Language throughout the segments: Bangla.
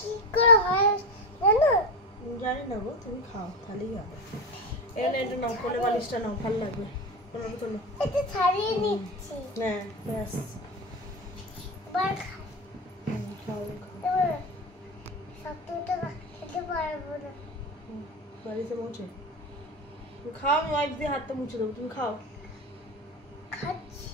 কি করে হয় জানো? জানি না গো, তুমি খাও তাহলেই হবে। এখানে এটা নাও, কোলে বালিশটা নাও, ভালো লাগবে। তোলো তোলো, এটা ছাড়িয়ে নিচ্ছি। হ্যাঁ ব্যাস। এবার খাও খাও। এবার সবটা খেতে পারবো না। বাড়িতে মুছে তুমি খাও, আমি ওয়াইপ দিয়ে হাতটা মুছে দেবো, তুমি খাও। খাচ্ছি।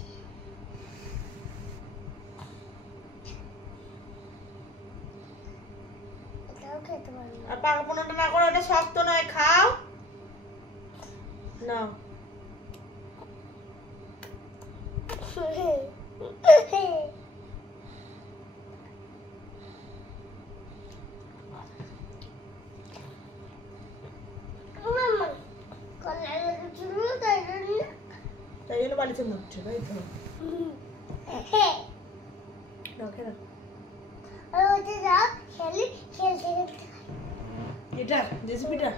এটাও খেতে পারবো না। আর পাকাপোনাটা না করো, এটা শক্ত নয়, খাও। নাও। মামা কলা লেগেছিল তাই জন্য তাই জন্য বালিশের মধ্যে, তাই তো। নাও খেয়ে নাও। আর ওটা যাও খেলতে খেলতে এটা রেসিপিটা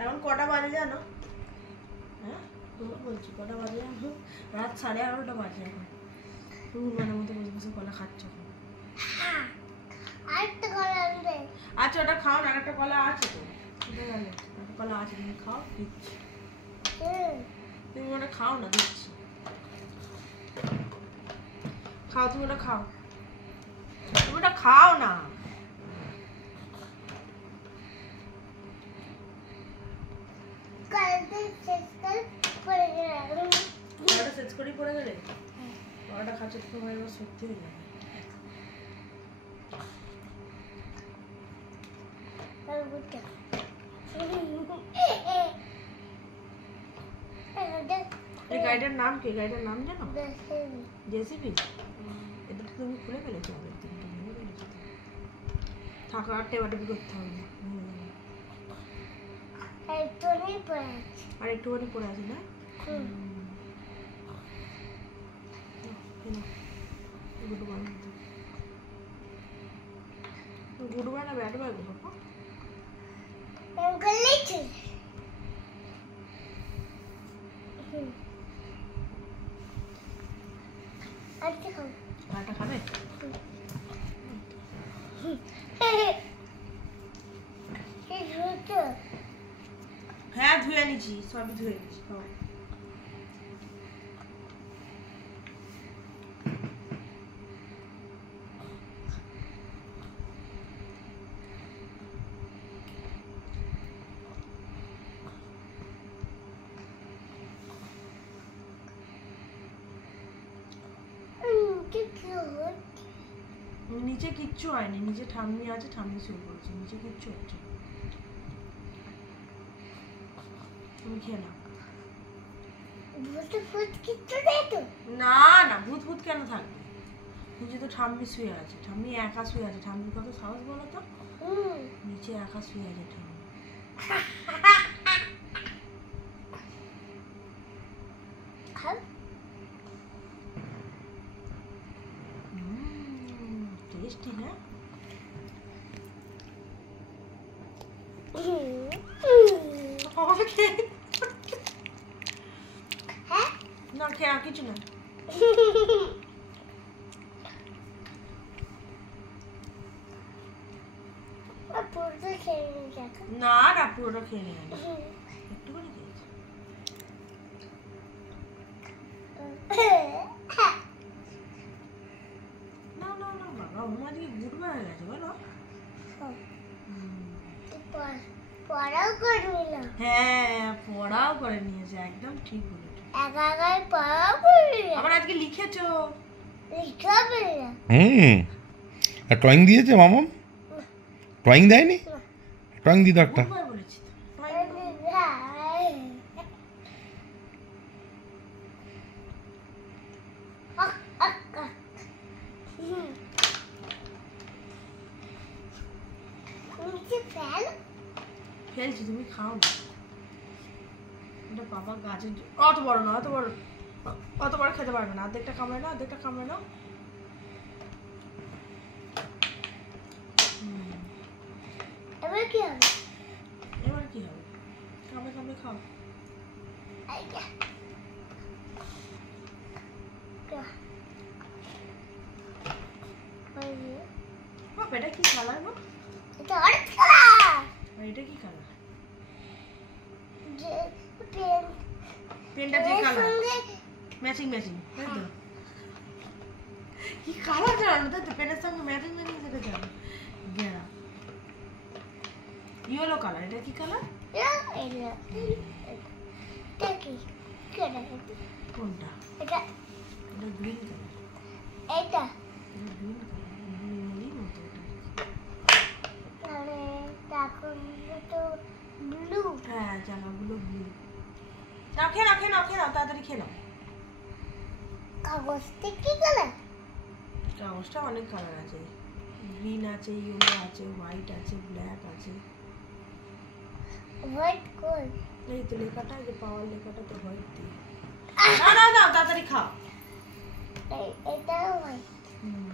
এখন কটা বাজে জানো? হ্যাঁ তুমি বলছি কটা বাজে জানো? রাত 11:30 বাজে এখন। তুমি মনের মতো বসে বসে কলা খাচ্ছ। আরেকটা কলা আনবে। আচ্ছা ওটা খাও না, একটা কলা আছে তো, সেটা জানো একটা কলা আছে, তুমি খাও, দিচ্ছি। তুমি ওটা খাও না, দিচ্ছি। খাও, তুমি ওটা খাও, তুমি ওটা খাও না। কলাটা শেষ করেই পড়ে গেলে, কলাটা খাচ্ছে তোমার এবার সত্যি হয়ে যাবে। এই গাড়িটার নাম কি? গাড়িটার নাম জানো? জেসিবি। এটা তো তুমি খুলে ফেলেছো, আগের দিনটা ভেঙে ফেলেছো। থাকা আর টেবাটেবি করতে হবে না। আর একটুখানি পড়ে আছে না? গুডু বানা, গুডু বানা ব্যাট বাগো বাবা। কাটা খাবে? হ্যাঁ ধুয়ে নিচ্ছি, সবই ধুয়ে নিচ্ছি। নিচে কিচ্ছু হয়নি, নিচে ঠাম্মি আছে, ঠাম্মি শুরু করেছে, নিচে কিচ্ছু হচ্ছে না। তুমি খেয়ে নাও। না না, ভূত ভূত কেন থাকবে? নিচে তো ঠাম্মি শুয়ে আছে, ঠাম্মি একা শুয়ে আছে। ঠাম্মির কত সাহস বলো তো, নিচে একা শুয়ে আছে ঠাম্মি। টেস্টি না? না খেয়ে কিছু না। না না, পুরোটা খেয়ে নেই, একটু করে খেয়েছি। না না না বাবা, আমার দিকে গুড হয়ে গেছে বলো। পড়াও করে নিলাম। হ্যাঁ পড়াও করে নিয়েছে, একদম ঠিক বলেছো। একাগায় পড়াও করে নিলাম। আবার আজকে লিখেছো? লিখাবে না। আর ড্রয়িং দিয়েছে মামাম? ড্রয়িং দেয়নি? ড্রয়িং দিত একটা। বলেছি ফেলছি, তুমি খাও না। এটা বাবা গাছের অত বড় না, অত বড় খেতে পারবে না। অর্ধেকটা কামড়ে নাও, অর্ধেকটা কামড়ে নাও। এবার কি হবে? এবার কি হবে? কামড়ে কামড়ে খাও। আইয়া বাপ, এটা কি কালার গো? এটা অরেঞ্জ কালার। আর এটা কি কালার? যে পেন পেনটা যে কালার ম্যাচিং তাই তো? কি কালার জানো তাই তো? পেনের সঙ্গে ম্যাচিং সেটা জানো? গেরা ইয়েলো কালার। এটা কি কালার? এটা কি কেন? কোনটা? এটা এটা গ্রিন কালার। এটা গ্রিন কালার, গ্রিনেরই মতো এটা। আরে তখন তো ব্লু। হ্যাঁ, জামাগুলো ব্লু। নাও খেয়ে নাও, তাড়াতাড়ি খেয়ে নাও। কাগজটা কি কালার? কাগজটা অনেক কালার আছে। গ্রিন আছে, ইয়েলো আছে, হোয়াইট আছে, ব্ল্যাক আছে। হোয়াইট কই? এই তো লেখাটা, যে পাওয়ার লেখাটা তো হোয়াইট দিয়ে। না, তাড়াতাড়ি খাও। এটা হোয়াইট। হুম।